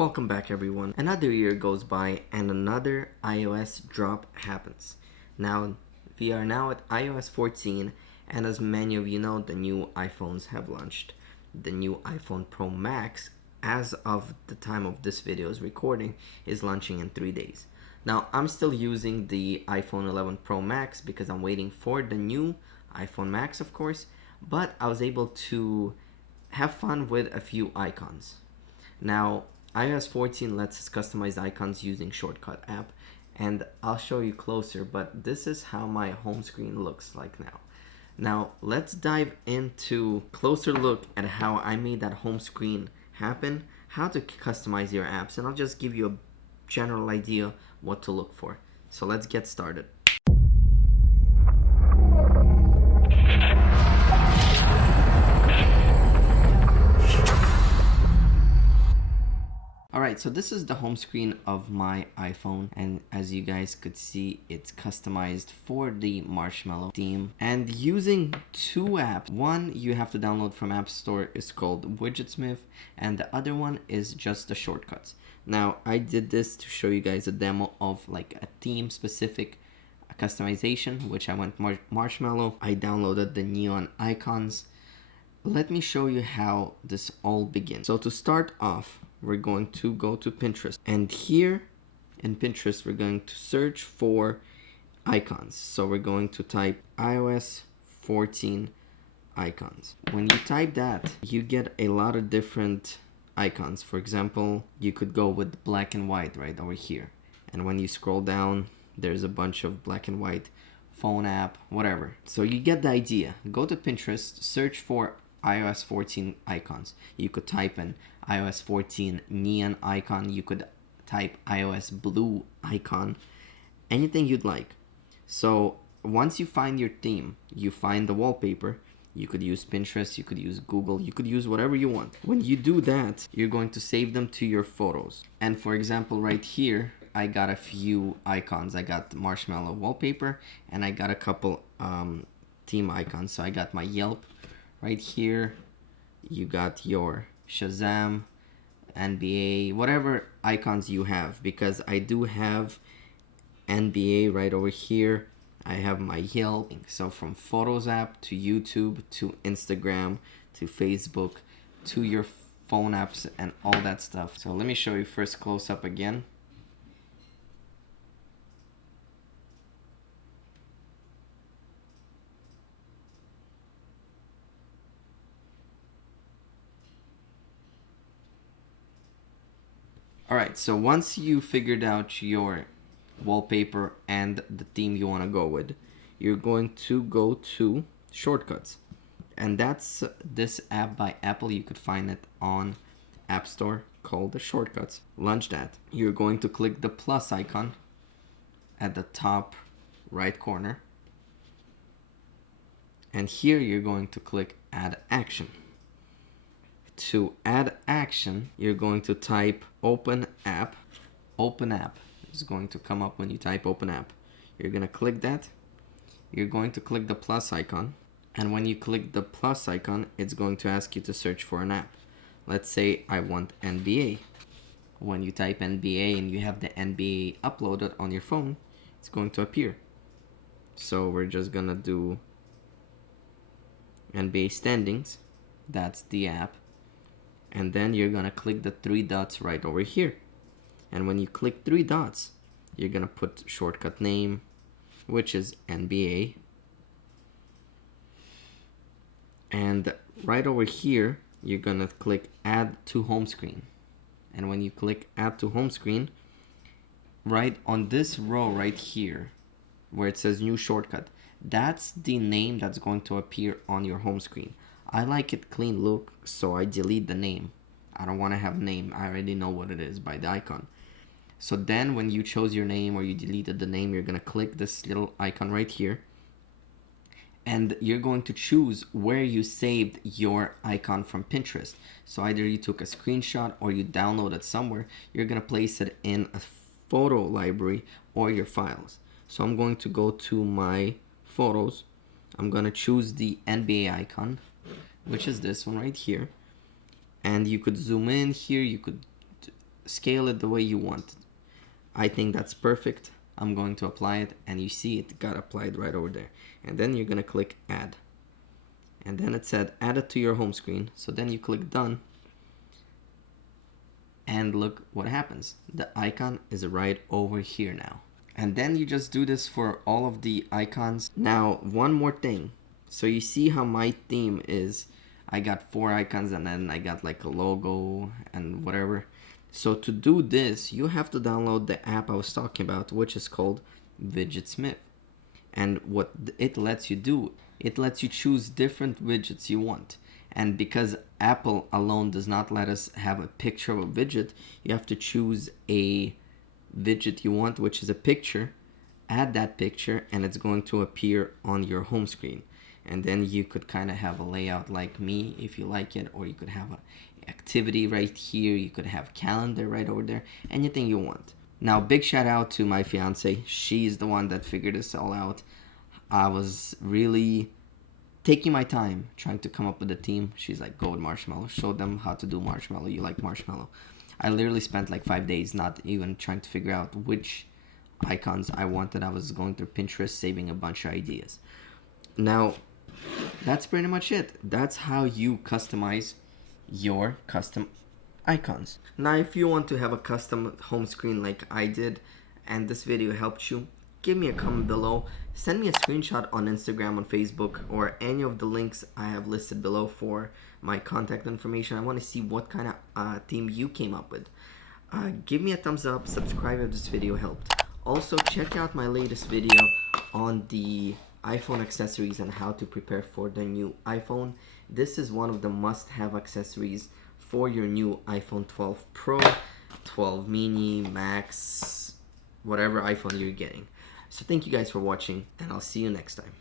Welcome back everyone. Another year goes by and another iOS drop happens. Now we are now at iOS 14, and as many of you know, the new iPhones have launched. The new iPhone Pro Max, as of the time of this video's recording, is launching in 3 days. Now I'm still using the iPhone 11 Pro Max because I'm waiting for the new iPhone Max, of course, but I was able to have fun with a few icons. Now, iOS 14 lets us customize icons using Shortcut app, and I'll show you closer, but this is how my home screen looks like now. Now, let's dive into closer look at how I made that home screen happen, how to customize your apps, and I'll just give you a general idea what to look for. So let's get started. Alright, so this is the home screen of my iPhone, and as you guys could see, it's customized for the Marshmallow theme. And using two apps, one you have to download from App Store is called Widgets, and the other one is just the shortcuts. Now, I did this to show you guys a demo of like a theme specific customization, which I went Marshmallow. I downloaded the neon icons. Let me show you how this all begins. So to start off, we're going to go to Pinterest, and here in Pinterest we're going to search for icons. So we're going to type iOS 14 icons. When you type that, you get a lot of different icons. For example, you could go with black and white right over here, and when you scroll down, there's a bunch of black and white phone app, whatever. So you get the idea. Go to Pinterest, search for iOS 14 icons. You could type in iOS 14 neon icon, you could type iOS blue icon, anything you'd like. So once you find your theme, you find the wallpaper, you could use Pinterest, you could use Google, you could use whatever you want. When you do that, you're going to save them to your photos. And for example, right here, I got a few icons. I got the Marshmallow wallpaper, and I got a couple theme icons. So I got my Yelp right here, you got your Shazam, NBA, whatever icons you have, because I do have NBA right over here. I have my Yelp. So from Photos app to YouTube to Instagram to Facebook to your phone apps and all that stuff. So let me show you first close up again. Alright, so once you figured out your wallpaper and the theme you want to go with, you're going to go to Shortcuts. And that's this app by Apple. You could find it on App Store called the Shortcuts. Launch that. You're going to click the plus icon at the top right corner. And here you're going to click Add Action. To add action, you're going to type open app. Open app is going to come up when you type open app. You're going to click that. You're going to click the plus icon. And when you click the plus icon, it's going to ask you to search for an app. Let's say I want NBA. When you type NBA and you have the NBA uploaded on your phone, it's going to appear. So we're just going to do NBA standings. That's the app. And then you're gonna click the three dots right over here. And when you click three dots, you're gonna put shortcut name, which is NBA. And right over here, you're gonna click add to home screen. And when you click add to home screen, right on this row right here, where it says new shortcut, that's the name that's going to appear on your home screen. I like it clean look, so I delete the name. I don't want to have name. I already know what it is by the icon. So then when you chose your name or you deleted the name, you're going to click this little icon right here. And you're going to choose where you saved your icon from Pinterest. So either you took a screenshot or you downloaded somewhere. You're going to place it in a photo library or your files. So I'm going to go to my photos. I'm going to choose the NBA icon, which is this one right here. And you could zoom in here, you could scale it the way you want. I think that's perfect. I'm going to apply it, and you see it got applied right over there. And then you're gonna click add. And then it said add it to your home screen. So then you click done. And look what happens. The icon is right over here now. And then you just do this for all of the icons. Now, one more thing. So you see how my theme is, I got 4 icons and then I got like a logo and whatever. So to do this, you have to download the app I was talking about, which is called Widgetsmith. And what it lets you do, it lets you choose different widgets you want. And because Apple alone does not let us have a picture of a widget, you have to choose a widget you want, which is a picture, add that picture, and it's going to appear on your home screen. And then you could kind of have a layout like me if you like it, or you could have an activity right here, you could have calendar right over there, anything you want. Now, big shout out to my fiance. She's the one that figured this all out. I was really taking my time trying to come up with a theme. She's like, go with Marshmallow, show them how to do Marshmallow, you like Marshmallow. I literally spent like 5 days not even trying to figure out which icons I wanted. I was going through Pinterest, saving a bunch of ideas. Now, that's pretty much it. That's how you customize your custom icons. Now, if you want to have a custom home screen like I did, and this video helped you, give me a comment below. Send me a screenshot on Instagram, on Facebook, or any of the links I have listed below for my contact information. I want to see what kind of theme you came up with. Give me a thumbs up, subscribe if this video helped. Also, check out my latest video on the iPhone accessories and how to prepare for the new iPhone. This is one of the must-have accessories for your new iPhone 12 Pro, 12 mini, Max, whatever iPhone you're getting. So thank you guys for watching, and I'll see you next time.